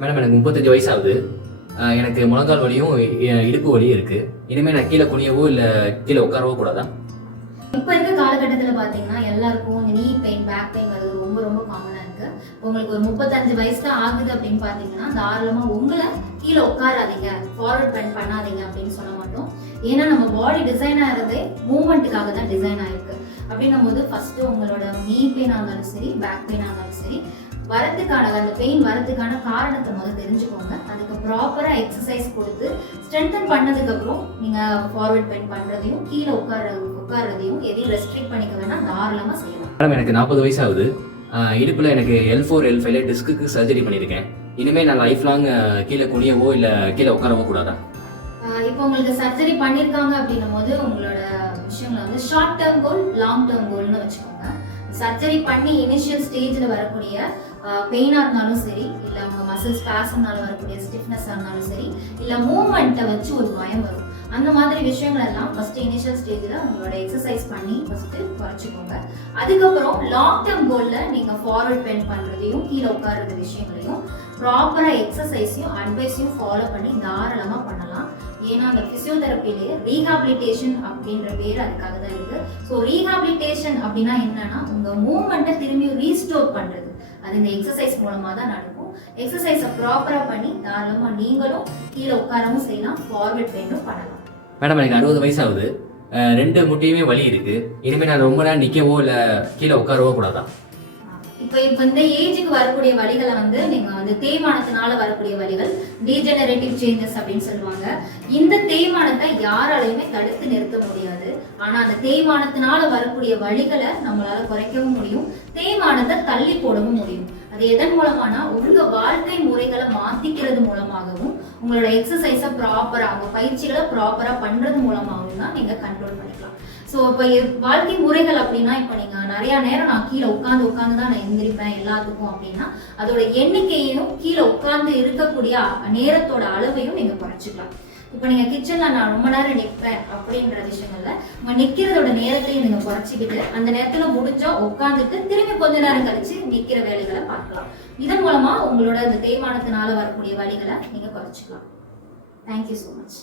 Madam எனக்கு 35 வயசு ஆகுது. எனக்கு முழங்கால் வலியும் இடுப்பு வலியும் இருக்குது. இனிமேல் நான் கீழே குனியவோ இல்லை கீழே உட்காரவோ கூடாதா? இப்போ இருக்க காலகட்டத்தில் பார்த்தீங்கன்னா எல்லாருக்கும் நீ பெயின் பேக் பெயின் வருது ரொம்ப ரொம்ப காமனாக இருக்குது. உங்களுக்கு ஒரு 35 வயசு தான் ஆகுது அப்படின்னு பார்த்தீங்கன்னா தாராளமாக உங்களை கீழே உட்காராதீங்க, ஃபார்வர்ட் பெண்ட் பண்ணாதீங்க அப்படின்னு சொல்ல மாட்டோம். ஏன்னா நம்ம பாடி டிசைன் ஆகிறதே மூவ்மெண்ட்டுக்காக தான் டிசைன் ஆகிருக்கு. அப்படின்னும் போது ஃபஸ்ட்டு உங்களோட நீ பெயினாக இருந்தாலும் சரி, பேக் பெயினாக இருந்தாலும் சரி, அந்த பெயின் வரதுக்கான காரணத்தை முதல்ல தெரிஞ்சுக்கோங்க. அதுக்கு ப்ராப்பராக எக்ஸசைஸ் கொடுத்து ஸ்ட்ரென்தன் பண்ணதுக்கப்புறம் நீங்கள் ஃபார்வர்ட் பெண்ட் பண்ணுறதையும் கீழே உட்கார்றதையும் எதையும் ரெஸ்ட்ரிக்ட் பண்ணிக்க வேணால் தாராளமாக செய்யலாம். மேடம் எனக்கு 40 வயசு ஆகுது. இடுப்பில் எனக்கு L4 L5 டிஸ்க்கு சர்ஜரி பண்ணியிருக்கேன். இனிமேல் நான் லைஃப் லாங் கீழே குனியவோ இல்லை கீழே உட்காரவோ கூடாதா? இப்போ உங்களுக்கு சர்ஜரி பண்ணியிருக்காங்க அப்படின்னும் போது உங்களோட விஷயங்களை வந்து short term goal, long term கோல்னு வச்சுக்கோங்க. சர்ஜரி பண்ணி இனிஷியல் ஸ்டேஜில் வரக்கூடிய பெயினாக இருந்தாலும் சரி, இல்லை உங்கள் மசில் ஸ்பாஸ்னால வரக்கூடிய ஸ்டிஃப்னஸாக இருந்தாலும் சரி, இல்லை மூவ்மெண்ட்டை வச்சு ஒரு பயம் வரும். அந்த மாதிரி விஷயங்கள் எல்லாம் ஃபஸ்ட்டு இனிஷியல் ஸ்டேஜில் உங்களோட எக்ஸசைஸ் பண்ணி ஃபஸ்ட்டு குறைச்சிக்கோங்க. அதுக்கப்புறம் லாங் டேர்ம் கோலில் நீங்கள் ஃபார்வர்ட் பெண்ட் பண்ணுறதையும் கீழே உட்கார்றது விஷயங்களையும் ப்ராப்பராக எக்ஸசைஸையும் அட்வைஸையும் ஃபாலோ பண்ணி தாராளமாக பண்ணலாம். ஏன்னா அந்த ஃபிசியோதெரப்பிலேயே ரீஹாபிலிட்டேஷன் அப்படின்ற பேர் அதுக்காக தான் இருக்குது. ஸோ ரீஹாபிலிட்டேஷன் அப்படின்னா என்னன்னா உங்கள் மூவ்மெண்ட்டை திரும்பி ரீஸ்டோர் பண்ணுறது. அது இந்த எக்ஸசைஸ் மூலமாக தான் நடக்கும். எக்ஸசைஸை ப்ராப்பராக பண்ணி தாராளமாக நீங்களும் கீழே உட்காரவும் செய்யலாம், ஃபார்வர்ட் பெண்டும் பண்ணலாம். மேடம் எனக்கு 60 வயசு ஆகுது. 2 முட்டையுமே வலி இருக்குது. இனிமேல் நான் ரொம்ப நேரம் நிற்கவோ இல்லை கீழே உட்காரவோ கூடாதா? இப்போ இந்த ஏஜுக்கு வரக்கூடிய வலிகளை வந்து நீங்கள் வந்து தேய்மானத்தினால வரக்கூடிய வலிகள், டீஜெனரேட்டிவ் சேஞ்சஸ் அப்படின்னு சொல்லுவாங்க. இந்த தேய்மானத்தை யாராலையுமே தடுத்து நிறுத்த முடியாது. ஆனால் அந்த தேய்மானத்தினால வரக்கூடிய வலிகளை நம்மளால குறைக்கவும் முடியும், தேய்மானத்தை தள்ளி போடவும் முடியும். அது எதன் மூலமானா உங்க வாழ்க்கை முறைகளை மாத்திக்கிறது மூலமாகவும் உங்களோட எக்ஸசைஸை ப்ராப்பராக உங்க பயிற்சிகளை ப்ராப்பராக பண்றது மூலமாகவும் தான் நீங்க கண்ட்ரோல் பண்ணிக்கலாம். ஸோ இப்போ வாழ்க்கை முறைகள் அப்படின்னா இப்போ நீங்கள் நிறையா நேரம் நான் கீழே உட்காந்து தான் நான் எந்திரிப்பேன் எல்லாத்துக்கும் அப்படின்னா அதோட எண்ணிக்கையும் கீழே உட்காந்து இருக்கக்கூடிய நேரத்தோட அளவையும் நீங்கள் குறைச்சிக்கலாம். இப்போ நீங்கள் கிச்சனில் நான் ரொம்ப நேரம் நிற்பேன் அப்படின்ற விஷயங்கள்ல உங்கள் நிற்கிறதோட நேரத்தையும் நீங்கள் குறைச்சிக்கிட்டு அந்த நேரத்தில் முடிஞ்சா உட்காந்துட்டு திரும்பி கொஞ்ச நேரம் கழிச்சு நிற்கிற வேலைகளை பார்க்கலாம். இதன் மூலமாக உங்களோட இந்த தேய்மானத்தினால வரக்கூடிய வலிகளை நீங்கள் குறைச்சிக்கலாம். Thank you so much.